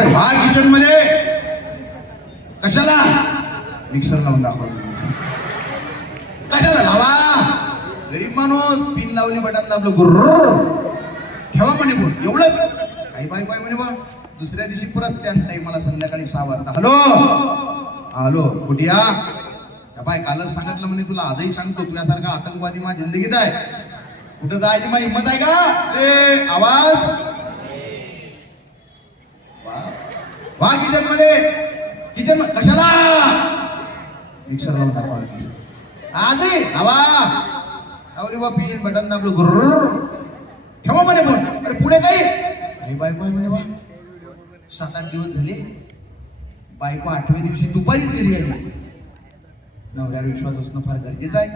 तुपारी हा किचनमध्ये कशाला? मिक्सर लावून दाखव. कशाला लावा? गरीब माणूस पिन लावली बटन दाबलं गुर्र. ठेवा म्हणे बोल एवढंच. काही बाय बाय म्हणे बा दुसऱ्या दिवशी परत त्या टाइमाला संध्याकाळी सहा वाजता. हॅलो? हॅलो कुठे या? बाय कालच सांगितलं म्हणे तुला. आजही सांगतो तुझ्यासारखा आतंकवादी माझ्या जिंदगीत आहे. कुठं जायची माझी हिंमत आहे का? ए आवाज. वा. किचनमध्ये. किचन कशाला? मिक्सर लावून दाखवा आजही हवा अरे बा पिन बटन दाबलो गुर्र ठेवा म्हणे पण अरे पुढे काही काही बायको आहे म्हणे बा. सात आठ दिवस झाले. बायको आठव्या दिवशी दुपारीच घरी आहे नवऱ्यावर विश्वास असणं फार गरजेचं आहे.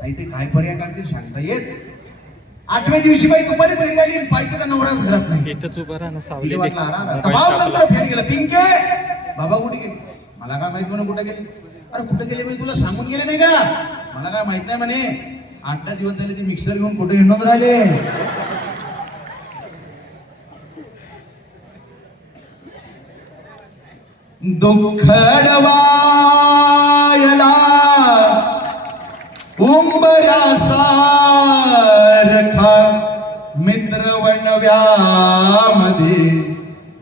नाही ते काय पर्याय काढतील सांगता येत. आठव्या दिवशी बाई दुपारी घरी आली बायकोचा नवराच घरात नाही. इथंच उभं राहा ना तिला सावली नंतर फेल गेला पिंके! बाबा कुठे गेले? मला काय माहीत म्हणून कुठे गेले? अरे कुठे गेले मी तुला सांगून गेले नाही का? मला काय माहीत नाही म्हणे. आठ दहा दिवस झाले ते मिक्सर घेऊन कुठे हिंडून राहिले. दुःखडवायला उंबऱ्या मित्रवणव्यामध्ये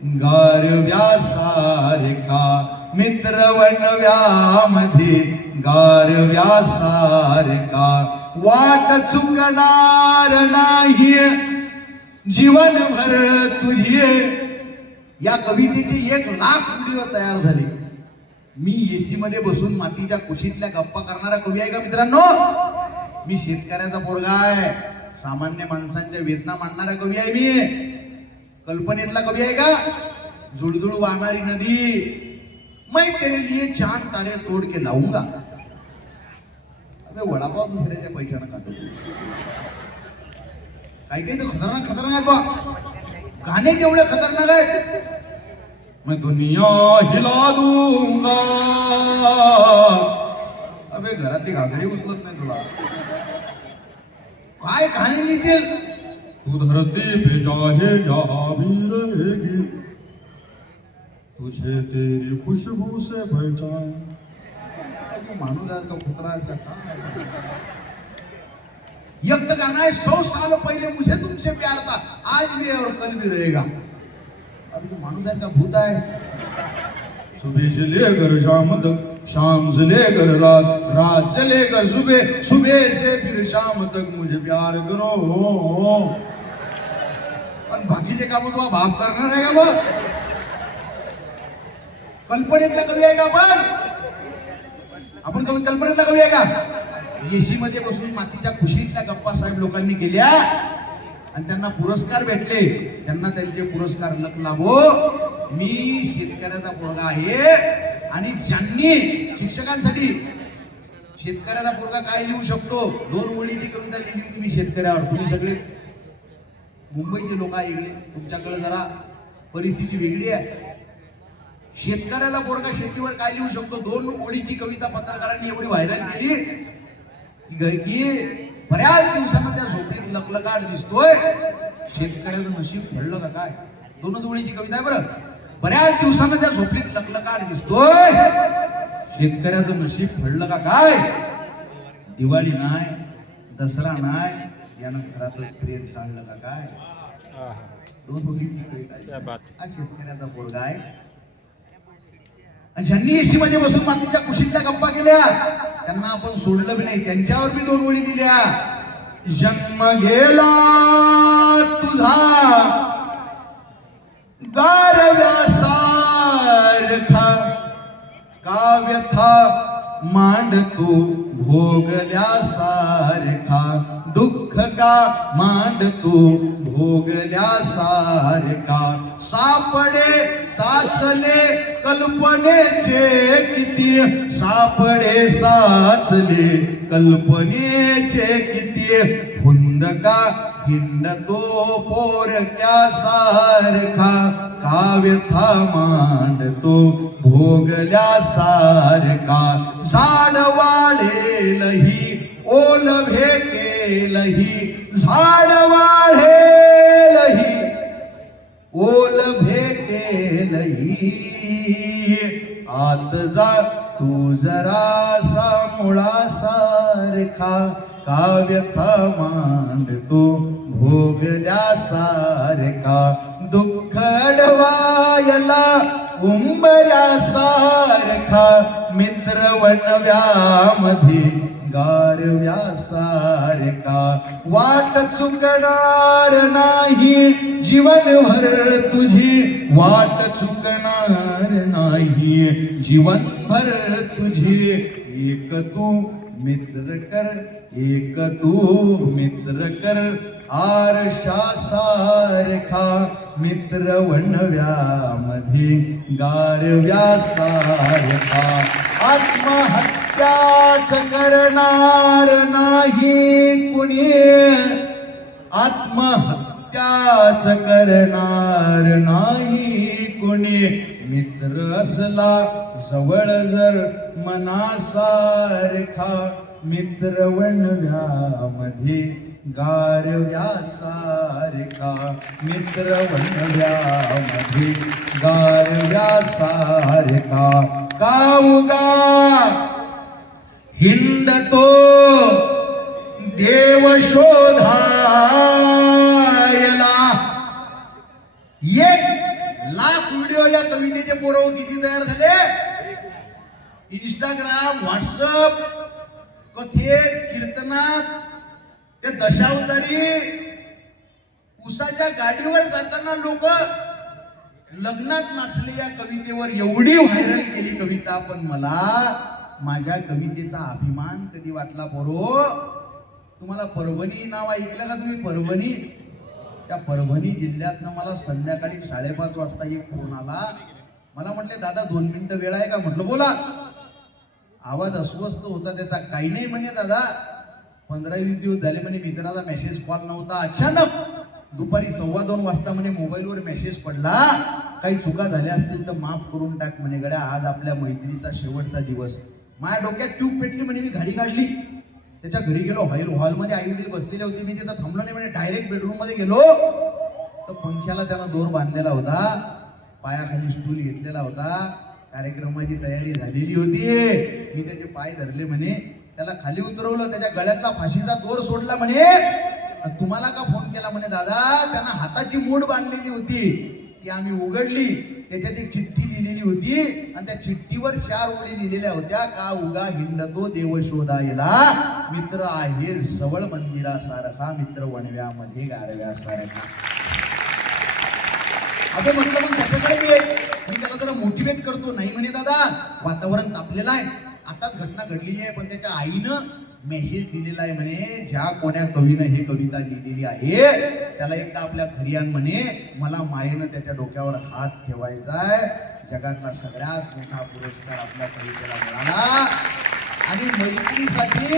गारव्या सारखा मित्रवणव्यामध्ये गारव्या सारखा वाट चुकणार नाही. जीवनभर तुझी. या कवितेचे एक लाख व्हिडिओ तयार झाले. मी एसी मध्ये बसून मातीच्या कुशीतल्या गप्पा करणारा कवी आहे का मित्रांनो? मी शेतकऱ्याचा पोरगा आहे. सामान्य माणसांच्या वेदना मांडणारा कवी आहे मी. कल्पनेतला कवी आहे का? झुळझुळ वाहणारी नदी. मैं तेरे लिए चांद तारे तोड के लावूंगा अबे वडापाव दुसऱ्याच्या पैशानं खातो. काही काही तर खतरनाक खतरनाक बा. गाणे केवढे खतरनाक आहेत. मैं दुनिया हिला दूंगा. अबे घरातली घागरी उचलत नाही तुला. काय कहाणी लिहितील तू? धरती पे चाहे यहाँ भी रहेगी तुझे तेरी खुशबू से अरे माणूस आहे का कुत्रा आहे का? तो गाना है सौ साल पहले मुझे तुमसे प्यार था. आज भी है और कल भी रहेगा. अरे तो आहे का भूत आहे? सुबह से लेकर शाम तक शाम से लेकर रात रात से लेकर सुबह सुबह से फिर शाम तक मुझे प्यार करो। पण बाकीचे काम तुला भाग करणार आहे का मग कल्पनेतला कवी आहे का आपण? आपण कवी कल्पनेतला कवी आहे का? एसी मध्ये बसून मातीच्या खुशीतल्या गप्पा साहेब लोकांनी केल्या. आणि त्यांना पुरस्कार भेटले. त्यांना त्यांचे पुरस्कार लक लाभो. मी शेतकऱ्याचा पोरगा आहे. आणि ज्यांनी शिक्षकांसाठी शेतकऱ्याचा पोरगा काय लिहू शकतो? दोन ओळीची कविता लिहिली तुम्ही शेतकऱ्यावर. तुम्ही सगळे मुंबईचे लोक ऐकले तुमच्याकडे जरा परिस्थिती वेगळी आहे. शेतकऱ्याचा पोरगा शेतीवर काय लिहू शकतो? दोन ओळीची कविता पत्रकारांनी एवढी व्हायरल केली की बऱ्याच दिवसांना त्या झोपडीत लकलकार दिसतोय. शेतकऱ्याचं नशीब घडलं का काय? दोनच ओळीची कविता आहे बरं. बऱ्याच दिवसांना त्या झोपडीत लकलकाट दिसतोय. शेतकऱ्याचं नशीब फळलं का काय? दिवाळी नाही दसरा नाही यानं घरातलं प्रेम सांगलं का काय? शेतकऱ्याचा पोरगा आहे. आणि ज्यांनी एसी मध्ये बसून मातीच्या कुशीतल्या गप्पा केल्या त्यांना आपण सोडलं बी नाही. त्यांच्यावर बी दोन ओळी दिल्या. जन्म गेला तुझा. गारव्यासारखा काव्यथा मांडतो भोगल्यासारखा. दुःख का मांडतो भोगल्यासारखा. सापडे साचले कल्पनेचे किती. सापडे साचले कल्पनेचे किती. हुंदका हिंडतो पोरक्या सारखा काव्यथा मांडतो भोगल्या सारखा झाड वाढेलही ओल भेटेलही झाड वाढेलही ओल भेटेलही आत जा तू जरासा मुळासारखा काव्यथा मांडतो भोगल्यासारखा दुःख अडवायला उंबऱ्यासारखा मित्र वनव्यामध्ये गारव्यासारखा वाट चुकणार नाही जीवनभर तुझी वाट चुकणार नाही. जीवनभर तुझी एक तू मित्र कर एक तू मित्र कर आरशा सारखा मित्र वणव्यामध्ये गारव्यासारखा आत्महत्याच करणार नाही कुणी. आत्महत्याच करणार नाही कोणी. मित्र असला जवळ जर मनासारखा मित्र वणव्यामध्ये गारव्यासारखा मित्र वणव्यामध्ये गारव्यासारखा. काऊगा हिंडतो देव शोधायला. एक लाख व्हिडिओ या कवितेचे पोरव हो, किती तयार झाले? इंस्टाग्राम व्हॉट्सअप कथे कीर्तनात ते दशावतारी उसाच्या गाडीवर जाताना लोक लग्नात नाचले या कवितेवर एवढी व्हायरल केली कविता पण मला माझ्या कवितेचा अभिमान कधी वाटला बरो तुम्हाला परभणी नाव ऐकलं का तुम्ही? परभणी? त्या परभणी जिल्ह्यातनं मला संध्याकाळी साडेपाच वाजता एक फोन आला. मला म्हटले दादा दोन मिनिटं वेळ आहे का? म्हटलं बोला. आवाज अस्वस्थ होता त्याचा. काही नाही म्हणे दादा पंधरा वीस दिवस झाले म्हणे मित्राचा मेसेज कॉल नव्हता. अचानक दुपारी सव्वा दोन वाजता म्हणे मोबाईलवर मेसेज पडला. काही चुका झाल्या असतील तर माफ करून टाक म्हणे गड्या. आज आपल्या मैत्रीचा शेवटचा दिवस. माझ्या डोक्यात ट्यूब पेटली म्हणे मी घाडी काढली. त्याच्या घरी गेलो हॉल हॉलमध्ये आई वडील बसलेले होते. मी तिथं थांबलो नाही म्हणे डायरेक्ट बेडरूममध्ये गेलो. तर पंख्याला त्यानं दोर बांधलेला होता. पायाखाली स्टूल घेतलेला होता. कार्यक्रमाची तयारी झालेली होती. मी त्याचे पाय धरले म्हणे. त्याला खाली उतरवलं त्याच्या गळ्यातला फाशीचा दोर सोडला म्हणे. "आणि तुम्हाला का फोन केला म्हणे दादा? त्यांना हाताची मूठ बांधलेली होती. ती आम्ही उघडली. त्याच्यात एक चिठ्ठी लिहिलेली होती. आणि त्या चिठ्ठीवर चार ओळी लिहिलेल्या होत्या. का उगा हिंडतो देव शोधायला? मित्र आहे जवळ मंदिरासारखा मित्र वणव्यामध्ये गारव्यासारखा. असं म्हटलं मग त्याच्याकडे मी मी त्याला जरा मोटिवेट करतो. नाही म्हणे दादा वातावरण तापलेलं आहे. आताच घटना घडलेली आहे पण त्याच्या आईनं मेसेज दिलेला आहे म्हणे. ज्या कोण्या कवीनं हे कविता लिहिलेली आहे त्याला एकदा आपल्या घरी आण म्हणे. मला मायेनं त्याच्या डोक्यावर हात ठेवायचा आहे जगातला सगळ्यात मोठा पुरस्कार आपल्या कवितेला मिळाला. आणि मैत्रीसाठी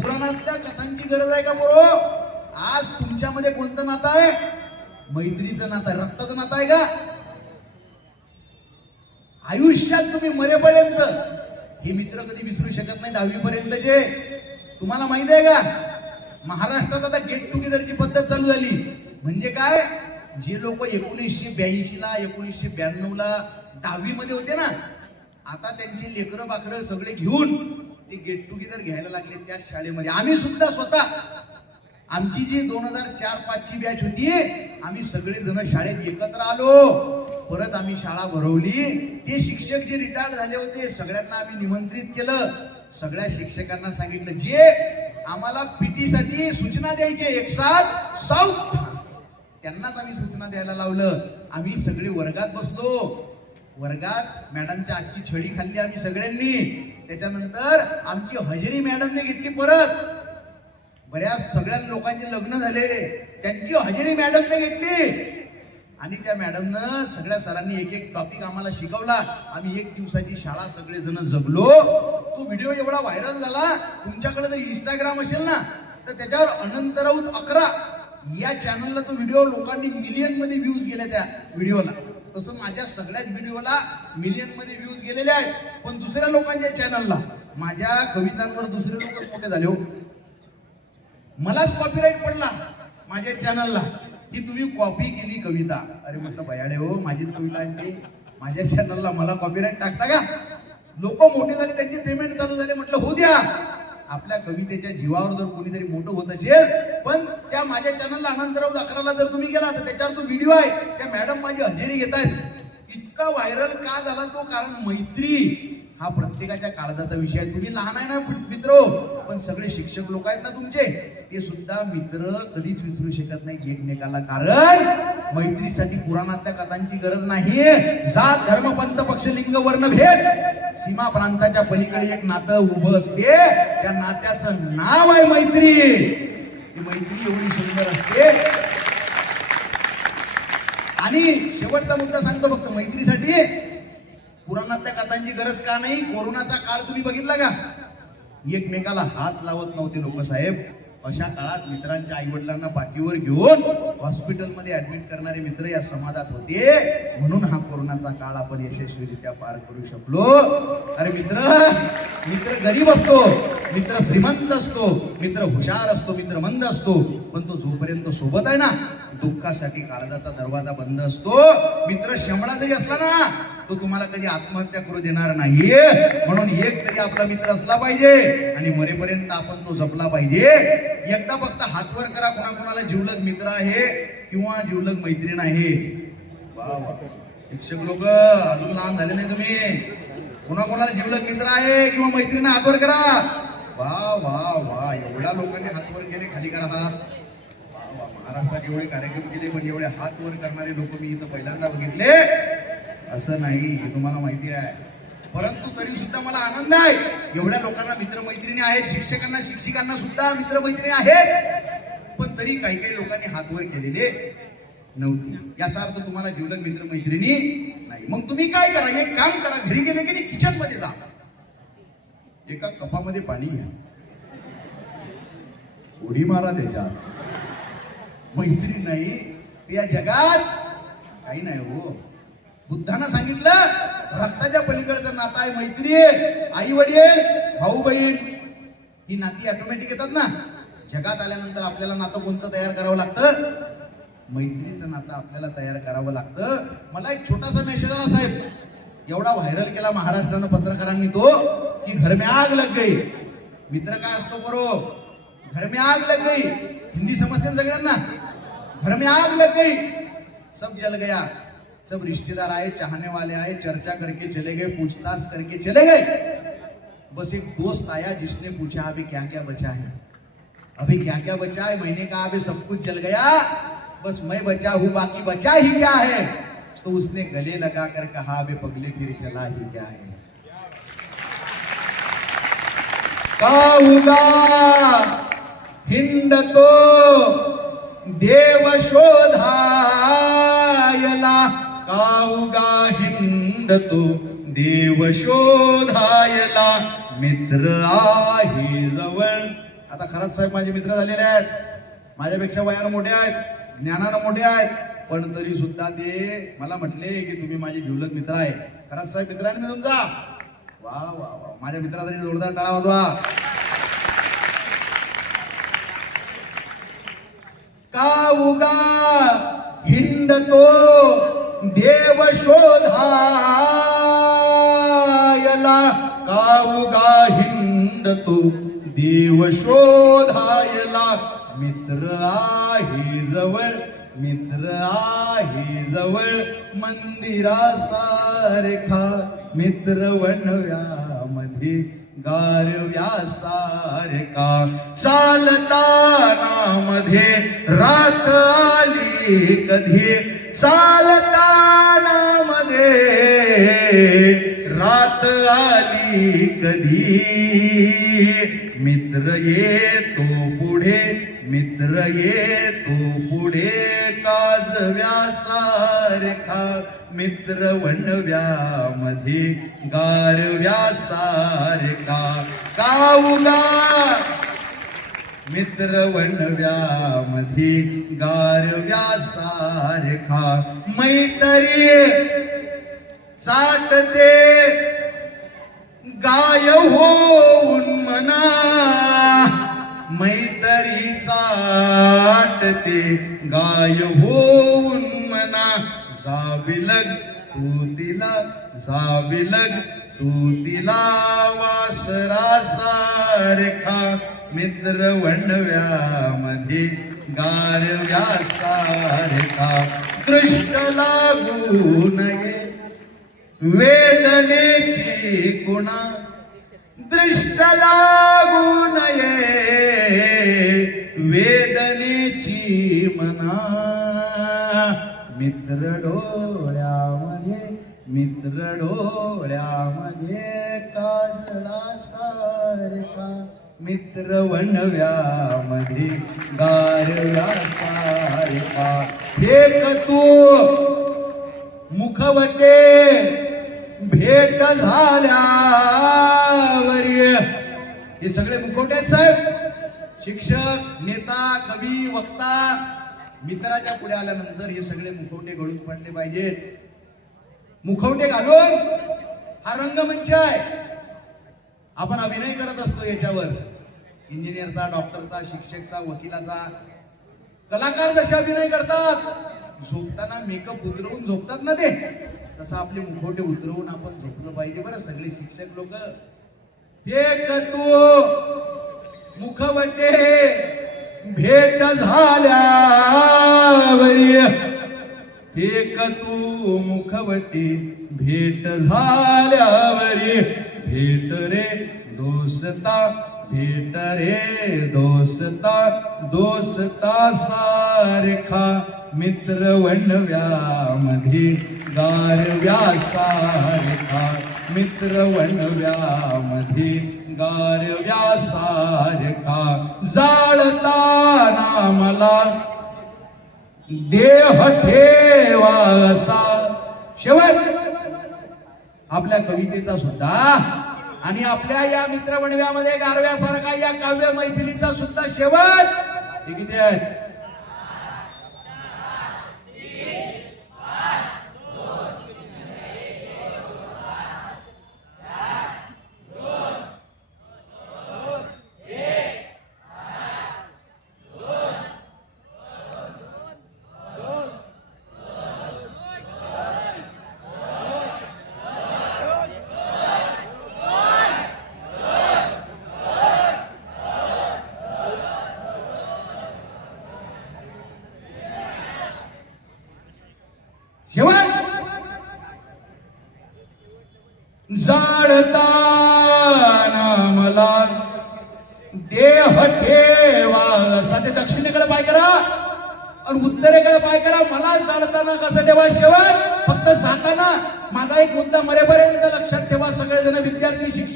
पुराणातल्या कथांची गरज आहे का बरो आज तुमच्यामध्ये कोणतं नातं आहे? मैत्रीचं नातं आहे. रक्ताचं नातं आहे का? आयुष्यात तुम्ही मरेपर्यंत हे मित्र कधी विसरू शकत नाही दहावी पर्यंतचे तुम्हाला माहीत आहे का? महाराष्ट्रात आता गेट टुगेदरची पद्धत चालू झाली. म्हणजे काय? जे लोक एकोणीसशे ब्याऐंशी ला एकोणीसशे ब्याण्णव ला दहावी मध्ये होते ना आता त्यांची लेकरं बाकरं सगळे घेऊन ते गेट टुगेदर घ्यायला लागले त्याच शाळेमध्ये. आम्ही सुद्धा स्वतः आमची जी दोन हजार चार पाचची बॅच होती आम्ही सगळेजण शाळेत एकत्र आलो. परत आम्ही शाळा भरवली. ते शिक्षक जे रिटायर्ड झाले होते सगळ्यांना आम्ही निमंत्रित केलं. सगळ्या शिक्षकांना सांगितलं जे आम्हाला पीटीसाठी सूचना द्यायची एक साथ साऊथ. त्यांनाच आम्ही सूचना द्यायला लावलं. आम्ही सगळे वर्गात बसलो. वर्गात मॅडमच्या आजची छडी खाल्ली आम्ही सगळ्यांनी. त्याच्यानंतर आमची हजेरी मॅडमने घेतली परत. बऱ्याच सगळ्या लोकांचे लग्न झालेले त्यांची हजेरी मॅडमने घेतली. आणि त्या मॅडमनं सगळ्या सरांनी एक एक टॉपिक आम्हाला शिकवला. आम्ही एक दिवसाची शाळा सगळेजण जगलो. तो व्हिडिओ एवढा व्हायरल झाला. तुमच्याकडे जर इंस्टाग्राम असेल ना तर त्याच्यावर अनंत राऊत अकरा या चॅनलला तो व्हिडिओ लोकांनी मिलियनमध्ये व्ह्यूज गेल्या त्या व्हिडिओला तसं माझ्या सगळ्याच व्हिडिओला मिलियनमध्ये व्ह्यूज गेलेले आहेत. पण दुसऱ्या लोकांच्या चॅनलला माझ्या कवितांवर दुसरे लोक मोठे झाले हो. मलाच कॉपीराईट पडला. माझ्या चॅनलला की तुम्ही कॉपी केली कविता. अरे म्हटलं बयाडे हो माझीच कविता आहे ते. माझ्या चॅनलला मला कॉपीराईट टाकता का? लोक मोठे झाले त्यांचे पेमेंट चालू झाले. म्हटलं हो द्या. आपल्या कवितेच्या जीवावर जर कोणीतरी मोठं होत असेल पण त्या माझ्या चॅनलला अनंतराव दाखराला जर तुम्ही गेला तर त्याच्यावर तो व्हिडिओ आहे. त्या मॅडम माझी हजेरी घेत आहेत इतका व्हायरल का झाला तो कारण मैत्री. हा प्रत्येकाच्या काळजाचा विषय आहे. तुम्ही लहान आहे ना मित्र? पण सगळे शिक्षक लोक आहेत ना तुमचे. ते सुद्धा मित्र कधीच विसरू शकत नाही एकमेकाला. कारण मैत्रीसाठी पुराणातल्या कथांची गरज नाही. जात धर्म पंत पक्ष लिंग वर्ण भेद सीमा प्रांताच्या पलीकडे एक नातं उभं असते. त्या नात्याचं नाव आहे मैत्री. ती मैत्री एवढी सुंदर असते. आणि शेवटचा मुद्दा सांगतो फक्त मैत्रीसाठी. पुराणातल्या कथांची गरज का नाही? कोरोनाचा काळ तुम्ही बघितला का? एकमेकाला हात लावत नव्हते लोक साहेब. अशा काळात मित्रांच्या आई वडिलांना पाठीवर घेऊन हॉस्पिटलमध्ये ऍडमिट करणारे मित्र या समाजात होते. म्हणून हा कोरोनाचा काळ आपण यशस्वीरित्या पार करू शकलो. अरे मित्र मित्र गरीब असतो मित्र श्रीमंत असतो मित्र हुशार असतो मित्र मंद असतो. पण तो जोपर्यंत सोबत आहे ना दुःखासाठी काळजाचा दरवाजा बंद असतो मित्र शंभळा जरी असला ना तो तुम्हाला कधी आत्महत्या करू देणार नाही म्हणून एक तरी आपला मित्र असला पाहिजे आणि मरेपर्यंत आपण तो जपला पाहिजे. एकदा फक्त हातवर करा कोणाकोणाला जीवलग मित्र आहे किंवा जीवलग मैत्रीण आहे. वा वा. शिक्षक लोक अजून लहान झाले नाही तुम्ही. कोणाकोणाला जीवलग मित्र आहे किंवा मैत्रीण हातवर करा. वा वा वा. एवढ्या लोकांनी हातवर केले खाली करा हात. महाराष्ट्रात एवढे कार्यक्रम केले पण एवढे हात वर करणारे लोक मी इथं पहिल्यांदा बघितले असं नाही हे तुम्हाला माहिती आहे. परंतु तरी सुद्धा मला आनंद आहे. एवढ्या लोकांना मित्रमैत्रिणी आहेत शिक्षकांना शिक्षिकांना सुद्धा मित्रमैत्रिणी आहेत. पण तरी काही काही लोकांनी हात वर केलेले नव्हती. याचा अर्थ तुम्हाला जीवलग मित्रमैत्रिणी नाही. मग तुम्ही काय करा? एक काम करा. घरी गेले की नाही? किचनमध्ये जा. एका कपामध्ये पाणी घ्या. उडी मारा त्याच्यात. मैत्री नाही या जगात काही नाही हो. बुद्धानं सांगितलं रक्ताच्या पलीकडचं नातं आहे मैत्री आहे आई वडील भाऊ बहीण ही नाती ऑटोमॅटिक येतात ना. जगात आल्यानंतर आपल्याला नातं कोणतं तयार करावं लागतं? मैत्रीचं नातं आपल्याला तयार करावं लागतं. मला एक छोटासा मेसेज आला साहेब. एवढा व्हायरल केला महाराष्ट्रानं पत्रकारांनी तो की घर में आग लग गई. मित्र काय असतो बरो? घर में आग लग गई. हिंदी समजते सगळ्यांना? घर में आग लग गई। सब जल गया। सब रिश्तेदार आए, चाहने वाले आए, चर्चा करके चले गए, पूछताछ करके चले गए। बस एक दोस्त आया जिसने पूछा, अभी क्या क्या बचा है? अभी क्या क्या बचा है? मैंने कहा अभी सब कुछ जल गया। बस मैं बचा हूँ, बाकी बचा ही क्या है? तो उसने गले लगा कर कहा, अभी पगले फिर चला ही क्या है? काऊगा हिंडतो देव शोधायला काऊगा हिंडतो? देव शोधायला मित्र आहे जवळ. आता खरंच साहेब माझे मित्र झालेले आहेत. माझ्यापेक्षा वयानं मोठे आहेत ज्ञानानं मोठे आहेत. पण तरी सुद्धा ते मला म्हटले की तुम्ही माझे जिवलग मित्र आहे. खरंच साहेब मित्रांनी मिळून तुमचा वा वा वा. माझ्या मित्रासाठी जोरदार टाळा वाजवा. का उगा हिंडतो देव शोधायला. का उगा हिंडतो देव शोधायला. मित्र आहे जवळ मित्र आहे जवळ मंदिरासारखा मित्र वनव्यामध्ये गारव्यासारखा चालताना मध्ये रात आली कधी? चालताना मध्ये रात आली कधी? मित्र येतो पुढे मित्र येतो पुढे काजव्यासारखा मित्र वणव्यामध्ये गारव्यासारखा. काऊला मित्र वणव्यामध्ये गारव्यासारखा. मैतरी चाटते. गाय होऊन मना मैतरी चाटते गाय होऊन मना जाविलग तू दिला जाविलग तू दिला वासरा सारखा मित्र वणव्यामध्ये गारव्या सारखा दृष्ट लागू नये. वेदनेची गुणा दृष्ट लागू नये. वेदनेची मना. मित्र डोळ्यामध्ये मित्र डोळ्यामध्ये काजळा सारखा. मित्र वणव्यामध्ये गारव्या सारखा. एक तू मुखवटे. भेट झाल्यावर हे सगळे मुखवटे आहेत साहेब. शिक्षक नेता कवी वक्ता मित्राच्या पुढे आल्यानंतर हे सगळे मुखवटे घडून पडले पाहिजेत. मुखवटे घालून हा रंगमंच आहे. आपण अभिनय करत असतो याच्यावर. इंजिनियरचा डॉक्टरचा शिक्षकचा वकिलाचा. कलाकार जसे अभिनय करतात झोपताना मेकअप उतरवून झोपतात ना ते? तसं आपले मुखवटे उतरवून आपण झोपलं पाहिजे बरं. सगळे शिक्षक लोक. एक तू! मुखवटे भेट झाल्यावर एक तू! मुखवटी भेट झाल्यावरी भेट रे दोस्ता भेट रे दोस्ता दोस्ता सारखा. मित्र वणव्यामध्ये गारव्या सारखा मित्र वणव्यामध्ये गारव्या सारखा जाळताना मला देह ठेवासा शेवट आपल्या कवितेचा सुद्धा आणि आपल्या या मित्रवणव्यामध्ये गारव्यासारखा या काव्य मैफिलीचा सुद्धा शेवट. किती आहेत?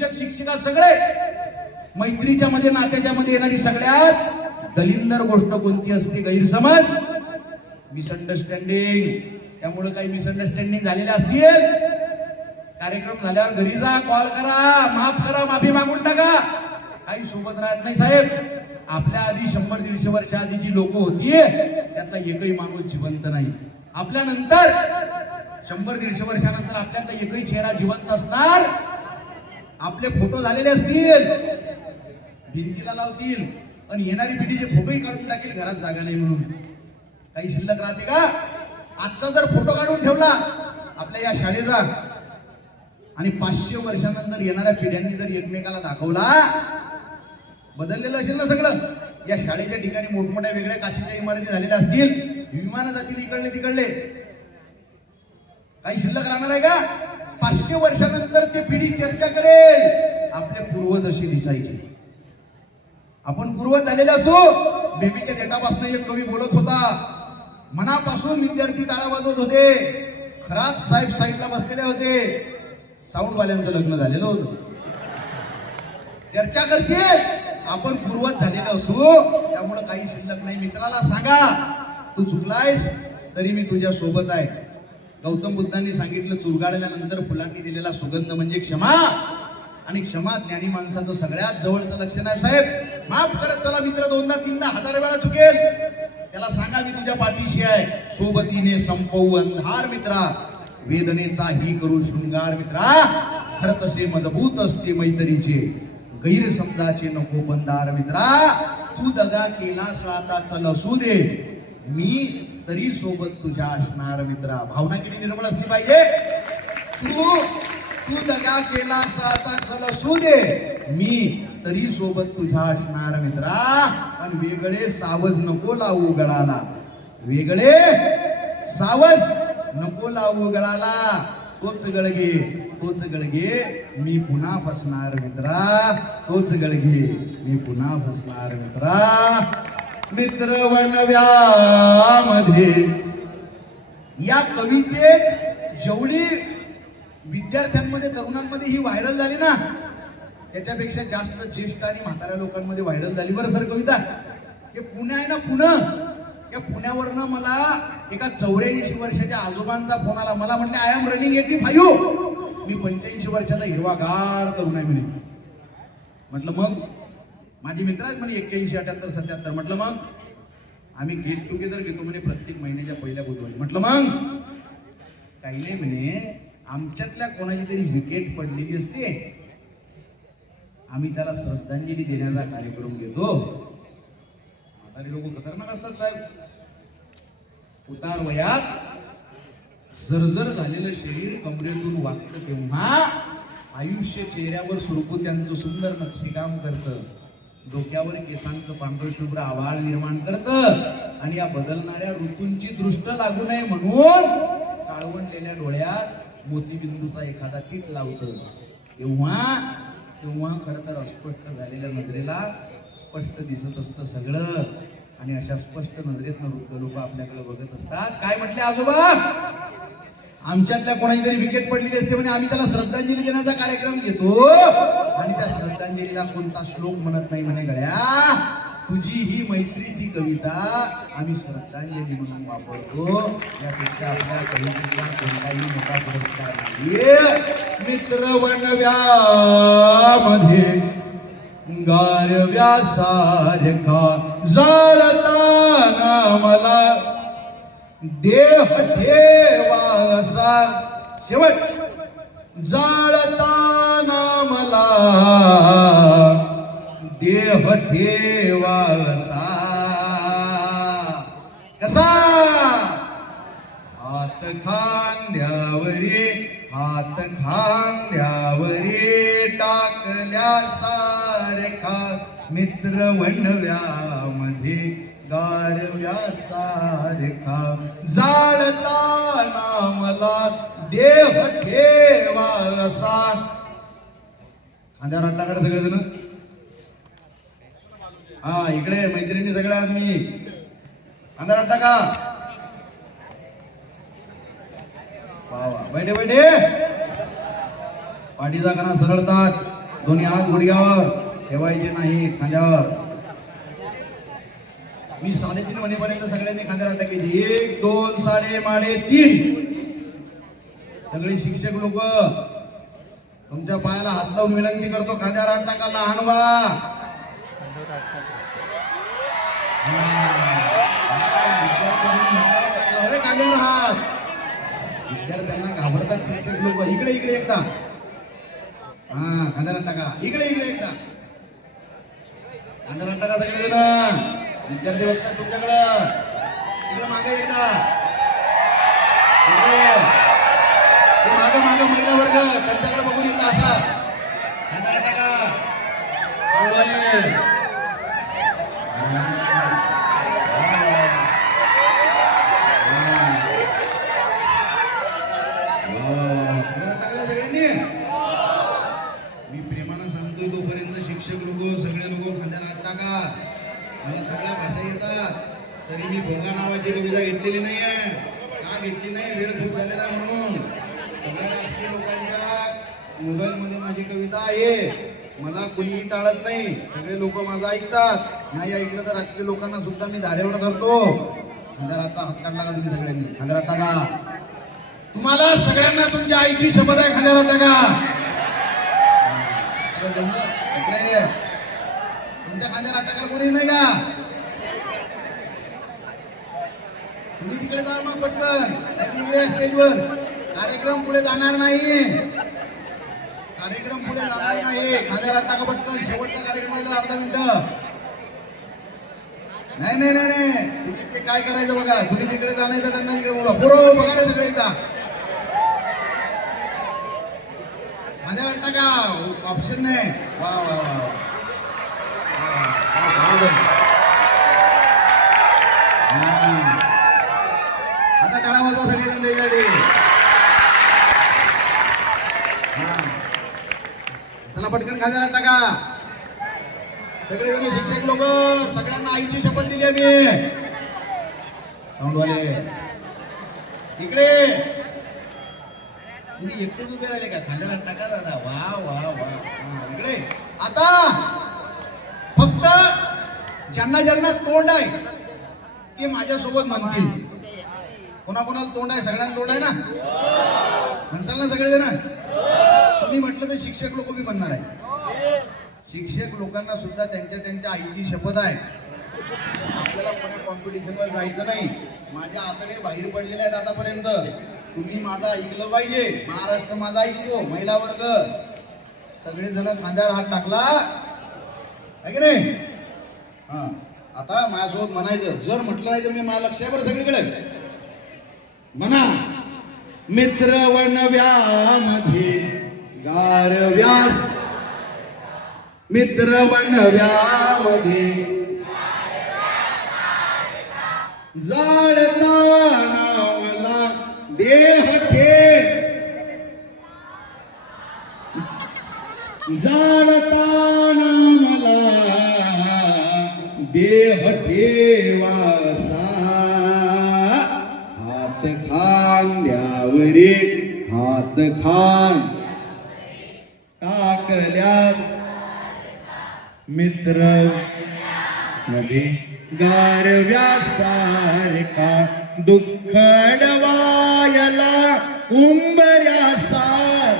शिक्षक शिक्षिका सगळे मैत्रीच्या मध्ये नात्याच्या मध्ये येणारी सगळ्यात दलिंदर गोष्ट कोणती असते? गैरसमज? मिसअंडरस्टँडिंग त्यामुळे काही मिसअंडरस्टँडिंग झालेल्या असतील. कार्यक्रम झाल्यावर घरी जा कॉल करा माफ करा माफी मागून टाका. काही सोबत राहत नाही साहेब. आपल्या आधी शंभर दीडशे वर्ष आधी जी लोक होती त्यातला एकही माणूस जिवंत नाही. आपल्यानंतर शंभर दीडशे वर्षानंतर आपल्यातला एकही चेहरा जिवंत असणार आपले फोटो झालेले असतील. भिंतीला लावतील. आणि येणारी पिढी जे फोटोही काढून टाकेल घरात जागा नाही म्हणून. काही शिल्लक राहते का? आजचा जर फोटो काढून ठेवला आपल्या या शाळेचा. आणि पाचशे वर्षानंतर येणाऱ्या पिढ्यांनी जर एकमेकाला दाखवला बदललेलं असेल ना सगळं. या शाळेच्या ठिकाणी मोठमोठ्या वेगळ्या काशीच्या इमारती झालेल्या असतील. विमानं जातील इकडले तिकडले. काही शिल्लक राहणार आहे का? पाचशे वर्षानंतर ते पिढी चर्चा करेल. आपले पूर्वज अशी दिसायचे. आपण पूर्वज झालेले असो बेबीच्या देटापासून एक कवी बोलत होता मनापासून विद्यार्थी टाळा वाजवत होते. खराच साहेब साईडला बसलेले होते. साऊंडवाल्यांचं लग्न झालेलं होतं. चर्चा करते. आपण पूर्वज झालेलं असो त्यामुळं काही शिल्लक नाही. मित्राला सांगा तू चुकलायस तरी मी तुझ्या सोबत आहे. गौतम बुद्धांनी सांगितलं चुरगाळल्यानंतर फुलांनी दिलेला सुगंध म्हणजे क्षमा. आणि क्षमा ज्ञानी माणसाचं सगळ्यात जवळचं लक्षण आहे साहेब. माफ करत चला मित्र दोनदा तीनदा हजार वेळा चुकेल. त्याला सांगा मी तुझ्या पाठीशी आहे. सोबतीने संपवू अंधार मित्रा. वेदनेचा ही करू शृंगार मित्रा. खर तसे मजबूत असते मैत्रीचे. गैरसमजाचे नको बंधार मित्रा. तू दगा केला आता चल असू दे. मी तरी सोबत तुझ्या असणार मित्रा. भावना किती निर्मळ असली पाहिजे? तू तू दगा केला आता चल असू दे. मी तरी सोबत तुझ्या असणार मित्रा. पण वेगळे सावज नको लावू गळाला. वेगळे सावज नको लावू गळाला. तोच गळगे तोच गळगे मी पुन्हा फसणार मित्रा. तोच गळगे मी पुन्हा फसणार मित्रा. मित्र वनव्यामध्ये या कवितेत जेवढी विद्यार्थ्यांमध्ये तरुणांमध्ये ही व्हायरल झाली ना त्याच्यापेक्षा जास्त ज्येष्ठ आणि म्हाताऱ्या लोकांमध्ये व्हायरल झाली. बरं सर कविता. हे पुणे आहे ना पुणे? या पुण्यावरनं मला एका चौऱ्याऐंशी वर्षाच्या आजोबांचा फोन आला. मला म्हणले I am running eighty five मी पंच्याऐंशी वर्षाचा हिरवागार तरुण आहे म्हणे. म्हटलं मग माझे मित्र आहेत म्हणे एक्क्याऐंशी अठ्याहत्तर सत्याहत्तर. म्हटलं मग? आम्ही गेट टुगेदर घेतो म्हणे प्रत्येक महिन्याच्या पहिल्या बुधवारी. म्हटलं मग? काही नाही म्हणे आमच्यातल्या कोणाची तरी विकेट पडलेली असते. आम्ही त्याला श्रद्धांजली देण्याचा कार्यक्रम घेतो. म्हातारी लोक खतरनाक असतात साहेब. उतार वयात जर्जर झालेलं शरीर कमरेतून वागतं तेव्हा आयुष्य चेहऱ्यावर सुरकून त्यांचं सुंदर नक्षीकाम करतं. डोक्यावर केसांचं पांढरं शुभ्र आवाळ निर्माण करतं. आणि या बदलणाऱ्या ऋतूंची दृष्ट लागू नये म्हणून काळवणलेल्या डोळ्यात मोतीबिंदूचा एखादा तीट लावत. तेव्हा तेव्हा खरं तर अस्पष्ट झालेल्या नजरेला स्पष्ट दिसत असतं सगळं. आणि अशा स्पष्ट नजरेतनं वृद्ध लोक आपल्याकडे बघत असतात. काय म्हटले आजोबा? आमच्यातल्या कोणाची तरी विकेट पडलेली असते म्हणजे आम्ही त्याला श्रद्धांजली देण्याचा कार्यक्रम घेतो. आणि त्या श्रद्धांजलीला कोणता श्लोक म्हणत नाही म्हणे गड्या तुझी ही मैत्रीची कविता आम्ही श्रद्धांजली म्हणून वापरतो. यापेक्षा आपल्या कवितेला कोणताही मोठा पुरस्कार नाही मित्र वनव्यामध्ये गारव्या सारखा जाळताना मला देह ठेवासा. शेवट. जाळताना मला देह ठेवासा. कसा? हात खांद्यावरी हात खांद्यावरी टाकल्या सारखा मित्र वणव्यामध्ये गारव्यासारखा जाळताना मला देह ठेवा असा. खांद्यावर हात करा सगळेजण. हा इकडे मैत्रिणी सगळ्या मी. खांद्यावर हात टाका. वा वा बैठे बैठे. पाठीचा कणा सरळतात दोन्ही हात गुडघ्यावर. ठेवायचे नाही खांद्यावर. मी साडेतीन म्हणेपर्यंत सगळ्यांनी खांद्यावर टाकायची एक दोन साडे माडे तीन. सगळे शिक्षक लोक तुमच्या पायाला हात लावून विनंती करतो खांद्यावर हात टाका लहान बा खांद्यावर हात. विद्यार्थ्यांना घाबरतात शिक्षक लोक. इकडे इकडे एकदा. हा खांद्याला टाका इकडे इकडे एकदा. खांद्याला टाका सगळे ना विद्यार्थी बघता तुमच्याकडं. इकडे मागे येता माग माग मागं महिला वर्ग त्यांच्याकडे बघून येता असा. खांद्याला टाका सोडवाले. खांद्याला टाकलं सगळ्यांनी मी प्रेमानं सांगतोय तोपर्यंत शिक्षक लोक सगळे लोक खांद्याला हात टाका मला सगळ्या भाषा येतात तरी मी भोंगा नावाची कविता घेतलेली नाही आहे का घेतली नाही? वेळ खूप झालेला म्हणून. सगळ्या राष्ट्रीय लोकांच्या मोबाईलमध्ये माझी कविता आहे. मला कुणीही टाळत नाही. सगळे लोक माझं ऐकतात. नाही ऐकलं तर राजकीय लोकांना सुद्धा मी धारेवर धरतो. खांद्याला हात हात काढला का तुम्ही सगळ्यांनी? खांद्याला टाका. तुम्हाला सगळ्यांना तुमच्या आईची शपथ आहे खांद्यावर टाका. ये. तुमच्या खांद्यावर टाका कोणी नाही का? तुम्ही तिकडे जा मग पटकन. नाही इकडे स्टेजवर. कार्यक्रम पुढे जाणार नाही. कार्यक्रम पुढे जाणार नाही. खांद्यावर टाका पटकन. शेवटच्या कार्यक्रमाला अर्धा मिनिट. नाही नाही नाही नाही. ते काय करायचं बघा. तुम्ही तिकडे जाण्याचं त्यांना इकडे बोला. बरोबर बघा रे सगळे एकदा माझ्याला टाका. ऑप्शन नाही. वा वा वा. आता टाळा सगळेजण वेगळे पटकन खांद्याला टाका. सगळेजण शिक्षक लोक सगळ्यांना आईची शपथ दिली आम्ही साऊंडवाले. इकडे. तुम्ही एकटेच उभे राहिले का? खांद्याला टाका दादा. वा वा वा. इकडे. आता फक्त ज्यांना ज्यांना तोंड आहे ते माझ्यासोबत म्हणतील. कोणाकोणाला तोंड आहे? सगळ्यांना तोंड आहे ना? म्हणसाल ना सगळेजण? तुम्ही म्हटलं तर शिक्षक लोक बी म्हणणार आहे. शिक्षक लोकांना सुद्धा त्यांच्या त्यांच्या आईची शपथ आहे. आपल्याला कोणा कॉम्पिटिशनवर जायचं नाही. माझ्या हाताने बाहेर पडलेले आहेत आतापर्यंत. तुम्ही माझं ऐकलं पाहिजे. महाराष्ट्र माझा ऐकतो महिला वर्ग. सगळेजण खांद्यावर हात टाकला. आहे की नाही? हा. आता माझ्यासोबत म्हणायचं जर म्हटलं नाही तर मी मला लक्ष आहे बरं सगळीकडे. म्हणा. मित्र वनव्यामध्ये गार व्यास. मित्र वनव्यामध्ये जाळताना मला देह ठे. जाणताना खांद्यावरी हात खान. टाकल्या मित्रमध्ये गारव्यासारखा दुःख अडवायला उंबऱ्यासार.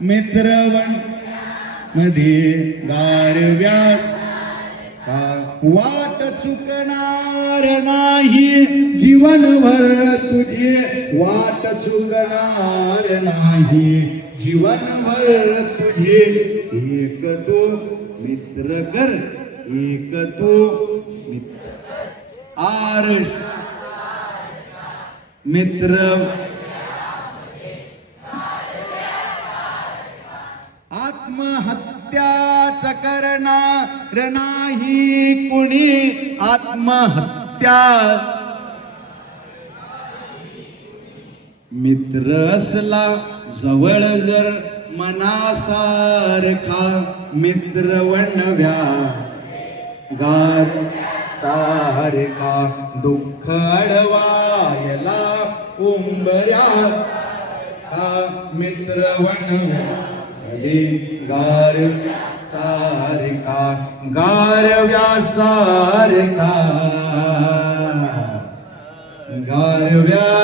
मित्रवणमध्ये गारव्यास का वाट चुकणार नाही जीवनभर तुझे वाट चुकणार नाही जीवनभर तुझे एक तो मित्र कर एक तो मित्र आरश. मित्र. आत्महत्या आत्महत्याच करणार नाही कुणी आत्महत्या. मित्र असला जवळ जर मनासारखा मित्र वणव्या. गार सारखा दुःख अडवायला उंबऱ्या. हा मित्र वणव्या. गार सारखा गारव्या सारखा गारव्या